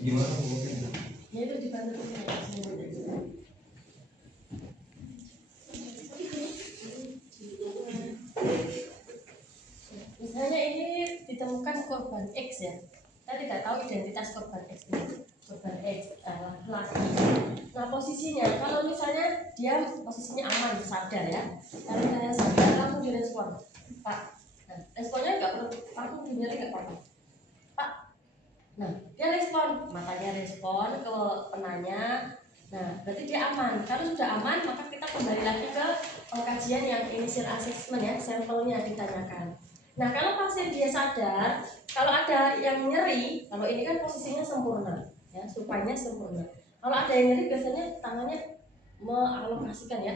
Gimana? Ya itu dibantu. Misalnya ini ditemukan korban X ya, kita tidak tahu identitas korban X ini, korban X laki. Nah posisinya, kalau misalnya dia posisinya aman, sadar ya, kalau misalnya sadar langsung direspon, Pak. Nah, responnya nggak perlu, aku nyari nggak apa-apa, Pak. Nah dia respon, matanya respon ke penanya. Nah berarti dia aman. Kalau sudah aman maka kita kembali lagi ke pengkajian yang initial assessment ya, sampelnya ditanyakan. Nah kalau pasien dia sadar, kalau ada yang nyeri, kalau ini kan posisinya sempurna, ya supaya sempurna. Kalau ada yang nyeri biasanya tangannya mengalokasikan ya,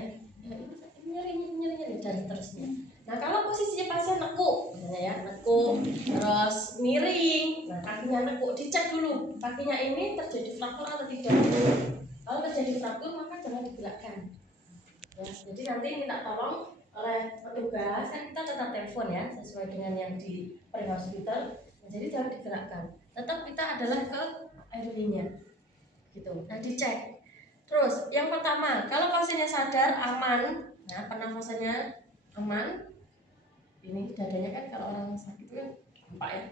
nyeri dan seterusnya. Nah kalau posisinya pasien nekuk, misalnya ya nekuk, terus miring, nah kakinya nekuk, dicek dulu kakinya ini terjadi fraktur atau tidak. Kalau terjadi fraktur maka jangan digerakkan. Ya, jadi nanti minta tolong oleh petugas, kan kita tetap telepon ya sesuai dengan yang di pre-hospital. Nah, jadi jangan digerakkan. Tetap kita adalah ke RW-nya, gitu. Nah dicek. Terus yang pertama, kalau pasiennya sadar aman, nah pernafasannya aman, ini dadanya kan kalau orang sakit itu kan empat ya,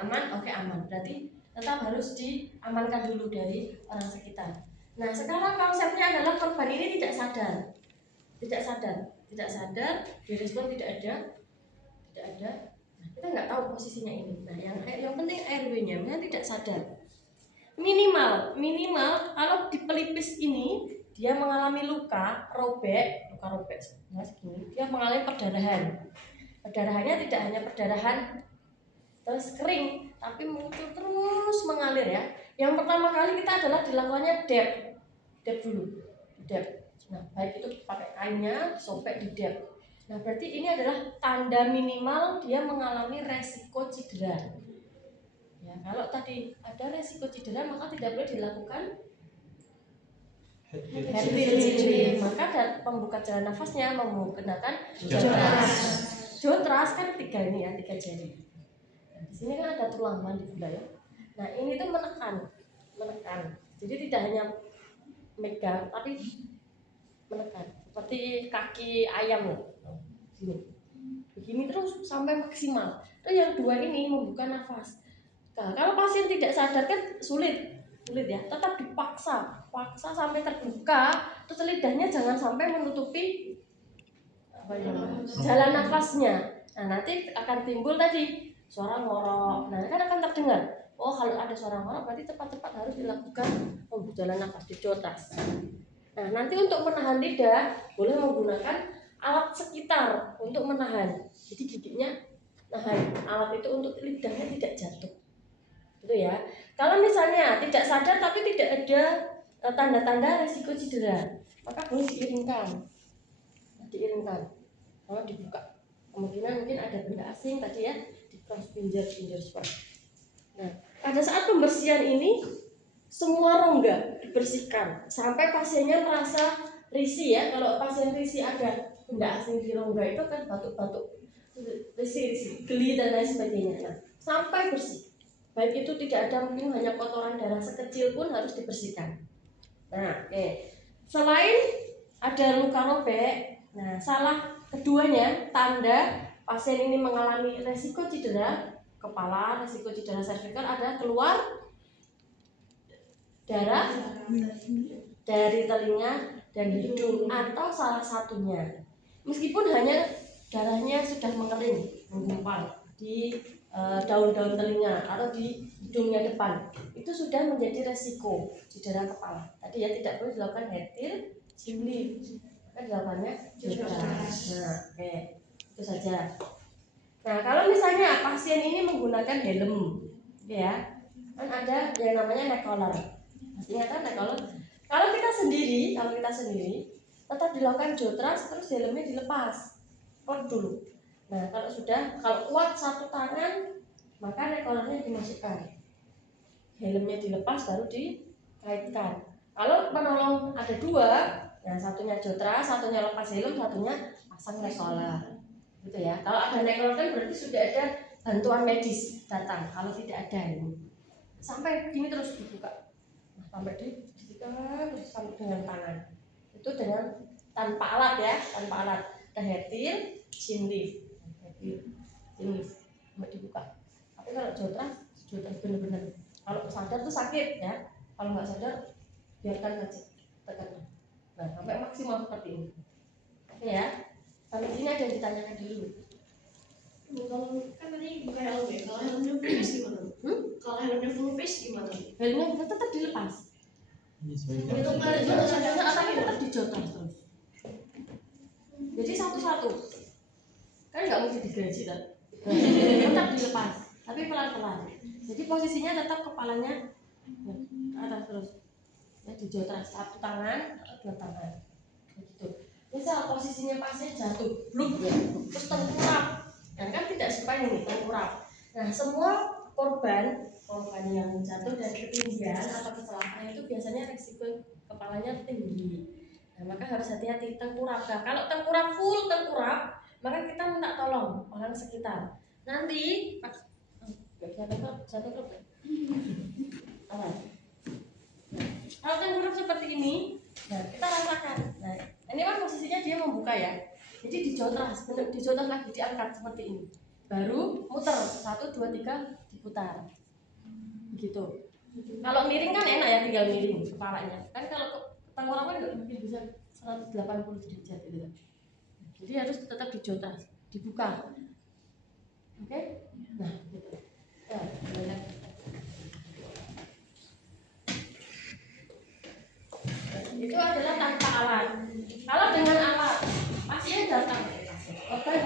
aman, oke aman. Berarti tetap harus diamankan dulu dari orang sekitar. Nah sekarang konsepnya adalah korban ini tidak sadar, tidak sadar, direspon tidak ada. Nah, kita nggak tahu posisinya ini. Nah yang penting RW-nya, tidak sadar. Minimal kalau di pelipis ini dia mengalami luka robek, nah segini, dia mengalami perdarahan. Perdarahannya tidak hanya perdarahan terus kering, tapi muncul terus mengalir ya. Yang pertama kali kita adalah dilakukannya dep dulu, dep. Nah baik itu pakai kainnya, sobek di dep. Nah berarti ini adalah tanda minimal dia mengalami resiko cedera. Ya, kalau tadi ada resiko cedera maka tidak boleh dilakukan head maka pembuka jalan nafasnya menggunakan jotras. Jotras kan tiga ini ya, tiga jari. Nah, di sini kan ada tulang mandibula ya. Nah ini tuh menekan. Jadi tidak hanya megang tapi menekan. Seperti kaki ayam loh. Begini terus sampai maksimal. Terus yang dua ini membuka nafas. Nah, kalau pasien tidak sadar kan sulit ya, tetap paksa sampai terbuka, terus lidahnya jangan sampai menutupi jalan nafasnya. Nah, nanti akan timbul tadi suara ngorok. Nah, kan akan terdengar. Oh, kalau ada suara ngorok berarti cepat-cepat harus dilakukan jalan nafas di jotas. Nah, nanti untuk menahan lidah boleh menggunakan alat sekitar untuk menahan. Jadi giginya nahan. Alat itu untuk lidahnya tidak jatuh. Gitu ya. Kalau misalnya tidak sadar tapi tidak ada tanda-tanda risiko cedera, maka boleh diiringkan. Kalau dibuka, kemungkinan mungkin ada benda asing tadi ya, di cross pinjer spot. Nah, pada saat pembersihan ini semua rongga dibersihkan sampai pasiennya merasa risih ya. Kalau pasien risih ada benda asing di rongga itu kan batuk-batuk, risih, geli dan lain sebagainya. Nah, sampai bersih. Baik itu tidak ada mungkin hanya kotoran darah sekecil pun harus dibersihkan. Nah, selain ada luka robek, nah salah keduanya tanda pasien ini mengalami resiko cedera kepala, resiko cedera servikal ada keluar darah dari telinga dan hidung atau salah satunya. Meskipun hanya darahnya sudah mengering, menggumpal di daun-daun telinga atau di hidungnya depan, itu sudah menjadi resiko cedera kepala. Tadi ya tidak perlu dilakukan hetil chimli, kan dilakukannya jotras. Nah, itu saja. Nah, kalau misalnya pasien ini menggunakan helm, ya, kan ada yang namanya neck collar. Pastinya kan neck collar. Kalau kita sendiri tetap dilakukan jotras, terus helmnya dilepas, klep dulu. Nah, kalau kuat satu tangan, maka neck collarnya dimasukkan, helmnya dilepas baru dikaitkan. Kalau menolong ada dua, yang satunya jotras, satunya lepas helm, satunya pasang neck collar, gitu ya. Kalau ada neck collar kan berarti sudah ada bantuan medis datang. Kalau tidak ada ini, sampai gini terus dibuka. Nah, sampai ditekan terus sampai dengan tangan. Itu dengan tanpa alat ya, tanpa alat. Kita hetil, chin lift, sampai dibuka. Tapi kalau jotras bener-bener. Kalau sadar tuh sakit ya. Kalau nggak sadar biarkan saja, tekan. Nah, sampai maksimal seperti ini. Oke ya. Sampai sini ada yang ditanyakan dulu. Kalau kan tadi buka helm ya, kalau helmnya full face gimana? Kalau helmnya full face gimana? Helmnya tetap dilepas. Itu kan Tapi tetap dijotras terus. Jadi satu-satu. Kan nggak mesti digaji kan? Tetap dilepas, tapi pelan-pelan. Jadi posisinya tetap kepalanya ke atas terus. Ya dijotras satu tangan atau dua tangan. Begitu. Misal posisinya pasien jatuh, bluk ya, terus tengkurap. Nah, kan tidak suka ini tengkurap. Nah, semua korban yang jatuh dari ketinggian atau kecelakaan itu biasanya resiko kepalanya tinggi. Nah, maka harus hati-hati tengkurap. Nah, kalau tengkurap full tengkurap, maka kita minta tolong orang sekitar. Nanti pas nggak bisa tengkurap ya? Kalau tengkurap seperti ini, nah kita rasakan. Nah, ini kan posisinya dia membuka ya. Jadi dijotras lagi, diangkat seperti ini. Baru muter 1, 2, 3 diputar. Begitu. Kalau miring kan enak ya, tinggal miring kepalanya. Kan kalau tengkurap kan nggak mungkin bisa 180 derajat gitu. Jadi harus tetap dijotras, dibuka. Oke? Nah, gitu. Ya, itu adalah tanpa alat. Kalau dengan alat, pasien datang, korban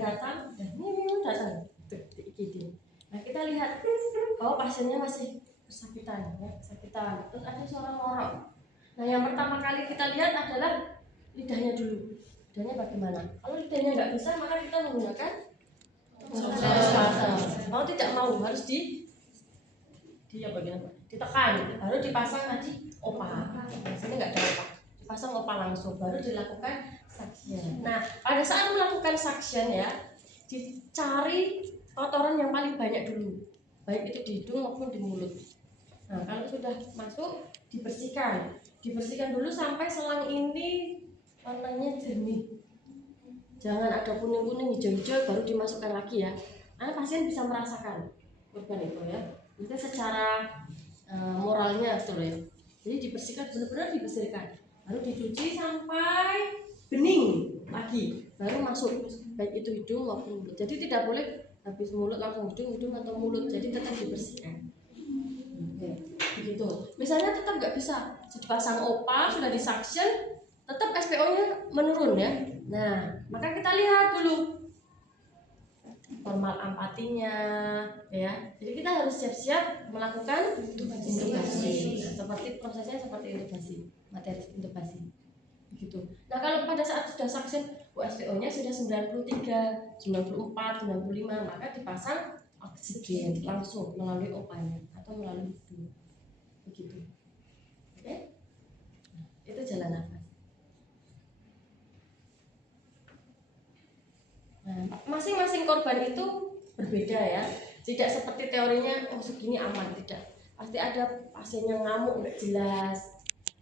datang, dan ini datang, nah kita lihat bahwa pasiennya masih kesakitan, ya, kesakitan. Terus ada suara ngorok. Nah yang pertama kali kita lihat adalah lidahnya dulu. Lidahnya bagaimana? Kalau lidahnya nggak bisa, maka kita menggunakan mau tidak mau harus ditekan, baru dipasang tadi opa. Biasanya nggak ada opa, dipasang opa langsung, baru dilakukan suction. Nah, pada saat melakukan suction ya, dicari kotoran yang paling banyak dulu, baik itu di hidung maupun di mulut. Nah, kalau sudah masuk, dibersihkan dulu sampai selang ini warnanya jernih. Jangan ada kuning-kuning, hijau-hijau baru dimasukkan lagi ya. Karena pasien bisa merasakan korban itu ya. Itu secara moralnya betul ya. Jadi dibersihkan, benar-benar dibersihkan. Lalu dicuci sampai bening lagi, baru masuk baik itu hidung maupun mulut. Jadi tidak boleh habis mulut langsung hidung atau mulut. Jadi tetap dibersihkan. Oke, begitu. Misalnya tetap nggak bisa dipasang opa, sudah disuction, tetap SPO-nya menurun ya. Nah, maka kita lihat dulu normal ampatinya ya. Jadi kita harus siap-siap melakukan intubasi. Seperti prosesnya seperti intubasi, materi intubasi. Begitu. Nah, kalau pada saat sudah suction SPO-nya sudah 93, 94, 95, maka dipasang oksigen langsung melalui opanya atau melalui hidung. Begitu. Oke? Nah, itu jalan nafas. Nah, masing-masing korban itu berbeda ya. Tidak seperti teorinya segini aman, tidak. Pasti ada pasien yang ngamuk nggak jelas,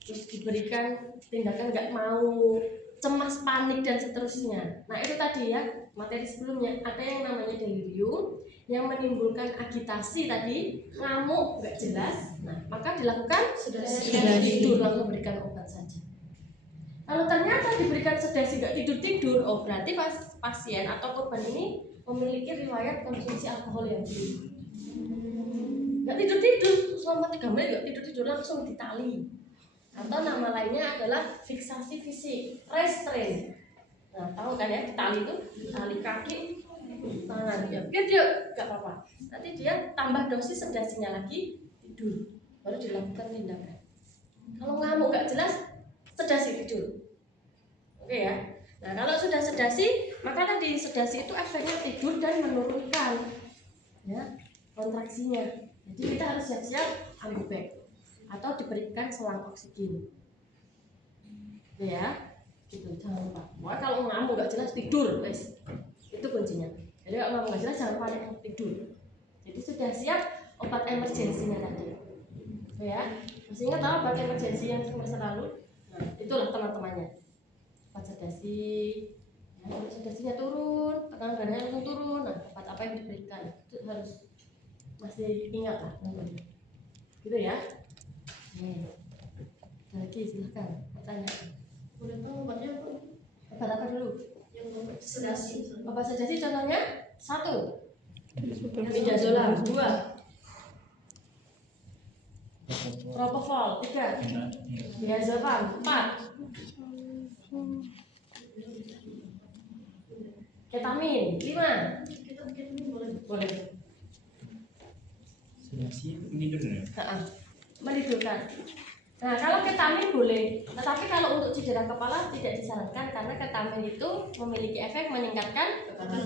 terus diberikan tindakan nggak mau, cemas, panik dan seterusnya. Nah itu tadi ya materi sebelumnya, ada yang namanya delirium yang menimbulkan agitasi tadi, ngamuk nggak jelas. Nah maka dilakukan sedasi, tidur langsung berikan obat saja. Kalau ternyata diberikan sedasi nggak tidur, oh berarti pasien atau korban ini memiliki riwayat konsumsi alkohol yang tinggi. Nggak tidur selama 3 menit, nggak tidur langsung ditali. Atau nama lainnya adalah fiksasi fisik, restrain. Nah tahu kan ya, ditali itu tali kaki, tangan ya, biar dia nggak apa-apa. Nanti dia tambah dosis sedasinya lagi, tidur, baru dilakukan tindakan. Kalau ngamuk nggak jelas, sedasi tidur. Oke ya. Nah kalau sudah sedasi, maka tadi sedasi itu efeknya tidur dan menurunkan ya kontraksinya. Jadi kita harus siap-siap ambibek atau diberikan selang oksigen. Oke ya, gitu jangan lupa. Wah kalau ngamuk nggak jelas tidur, guys. Itu kuncinya. Jadi kalau ngamuk nggak jelas jangan panik, tidur. Jadi sudah siap obat emergensinya tadi. Ya, masih ingat tahu obat emergensi yang semester lalu? Nah, itulah teman-temannya. Obat sedasi, ya, kalau sedasinya turun, tekanan darahnya langsung turun. Nah, obat apa yang diberikan? Itu harus masih ingat lah, gitu ya. Lagi silahkan bertanya. Udah tahu obatnya apa? Obat apa dulu? Yang obat sedasi. Obat sedasi contohnya 1 midazolam, 2 propofol, 3 diazepam, 4 ketamin, 5 Kita bikin ini boleh. boleh. Sedasi menidurkan ya? Menidurkan. Nah, kalau ketamin boleh, tetapi kalau untuk cedera kepala tidak disarankan karena ketamin itu memiliki efek meningkatkan kepala.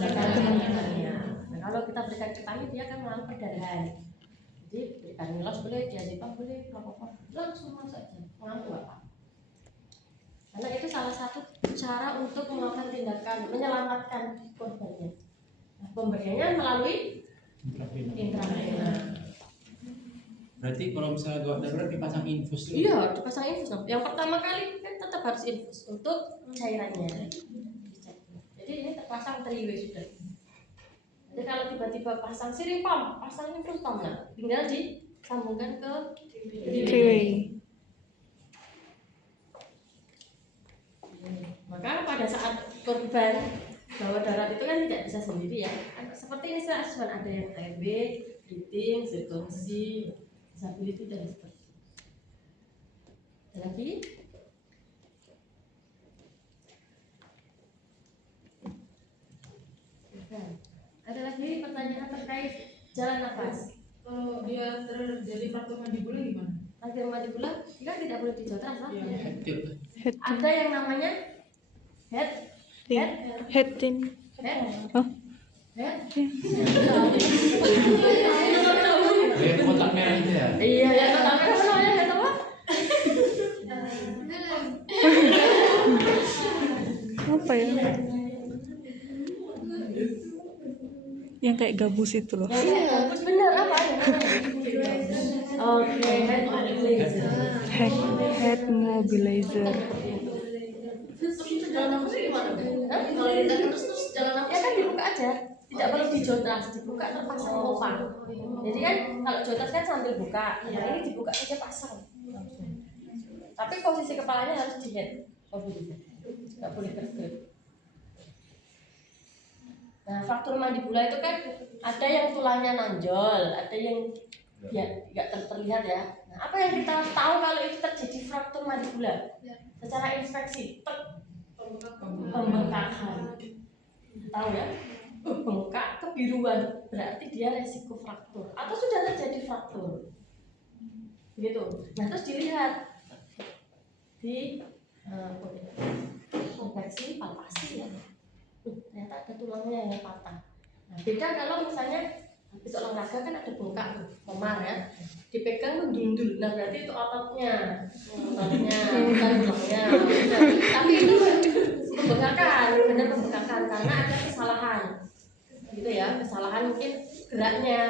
Nah, kalau kita berikan ketamin dia akan melalui perdarahan. Jadi berikan milos boleh, diazepam boleh, propofol langsung masuk aja, mengamuk nggak apa. Karena itu salah satu cara untuk melakukan tindakan menyelamatkan korbannya. Nah, pemberiannya melalui intravena. Berarti kalau misalnya gawat darurat dipasang infus dulu? Iya, dipasang infus dong. Yang pertama kali kan tetap harus infus untuk cairannya. Jadi ini terpasang 3W sudah. Jadi kalau tiba-tiba pasang siring pump, pasang infus pump, nah tinggal disambungkan ke 3W. Maka pada saat korban gawat darurat itu kan tidak bisa sendiri ya. Seperti ini cuma ada yang ARB, breathing, sirkulasi, disability dan seterusnya. Ada lagi? Ada lagi pertanyaan terkait jalan nafas? Kalau dia terjadi fraktur mandibula gimana? Fraktur mandibula kita tidak boleh dijotras lah. Kecil. Ada yang namanya head Oh. Kayak kotak merah itu ya? Iya, ya kotak merah apa namanya? Head apa? Apa ya? Yang kayak gabus itu loh. Ya, bagus bener apa ya? Oke, head mobilizer. Head mobilizer. Terus jalan nafasnya gimana? Kalau ditekan terus jalan Ya nafas kan dibuka aja, tidak perlu dijotras, dibuka terpasang popang. Jadi kan kalau jotras kan sambil buka, nah ini dibuka saja pasang. Tapi posisi kepalanya harus di head mobilizer, nggak boleh tergrip. Nah, fraktur mandibula itu kan ada yang tulangnya nonjol, ada yang ya nggak terlihat ya. Nah, apa yang kita tahu kalau itu terjadi fraktur mandibula? Secara inspeksi, pembengkakan. Tahu ya? Bengkak kebiruan berarti dia resiko fraktur atau sudah terjadi fraktur. Begitu. Nah, terus dilihat di inspeksi palpasi ya. Ternyata ada tulangnya yang patah. Nah, beda kalau misalnya habis olahraga kan ada bengkak memar ya, dipegang mendundul. Nah, berarti itu ototnya bukan tulangnya. Tapi itu pembengkakan, benar pembengkakan karena ada kesalahan, gitu ya, kesalahan mungkin geraknya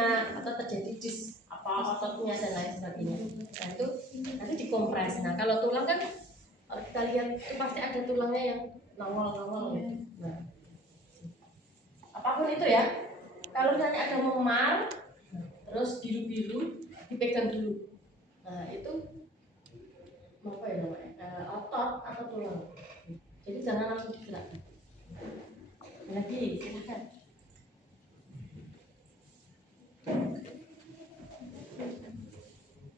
atau terjadi dis apa ototnya dan lain sebagainya. Nah, itu nanti dikompres. Nah, kalau tulang kan kita lihat itu pasti ada tulangnya yang nongol gitu. Nah, apapun itu ya, kalau misalnya ada memar terus biru-biru dipegang dulu. Nah, itu apa ya namanya, otot atau tulang, jadi jangan langsung digerakkan. Lagi silakan.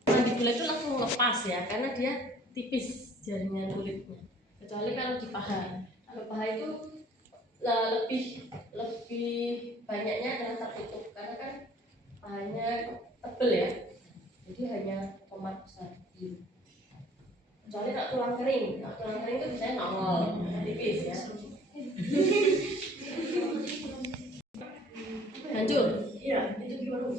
Mandibula itu langsung lepas ya karena dia tipis jaringan kulitnya, kecuali kalau di paha. Kalau paha itu lebih banyaknya adalah tertutup karena kan pahanya tebel ya, jadi hanya tomat besar gitu. Kecuali kalau tulang kering itu biasanya nongol tipis ya. Hancur? Iya, itu gimana?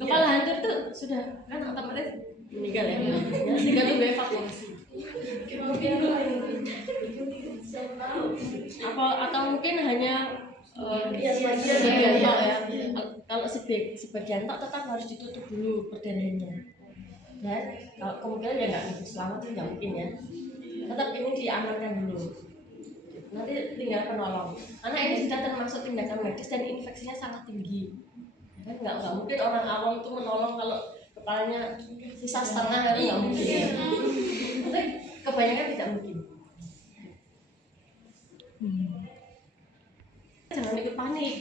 Kepala hancur tuh sudah kan otomatis meninggal ya. Ya sehingga itu evakuasi. Apa atau mungkin hanya Iya, ya. kalau sebagian tok tetap harus ditutup dulu perdanaannya. Dan kalau kemungkinan ya nggak mungkin selamat sih nggak mungkin ya. Tetap ini diamankan dulu. Nanti tinggal penolong. Karena ini sudah termasuk tindakan medis dan infeksinya sangat tinggi. Kan nggak mungkin orang awam itu menolong kalau kepalanya sisa setengah itu nggak mungkin. Tapi kebanyakan tidak mungkin. Jangan ikut panik.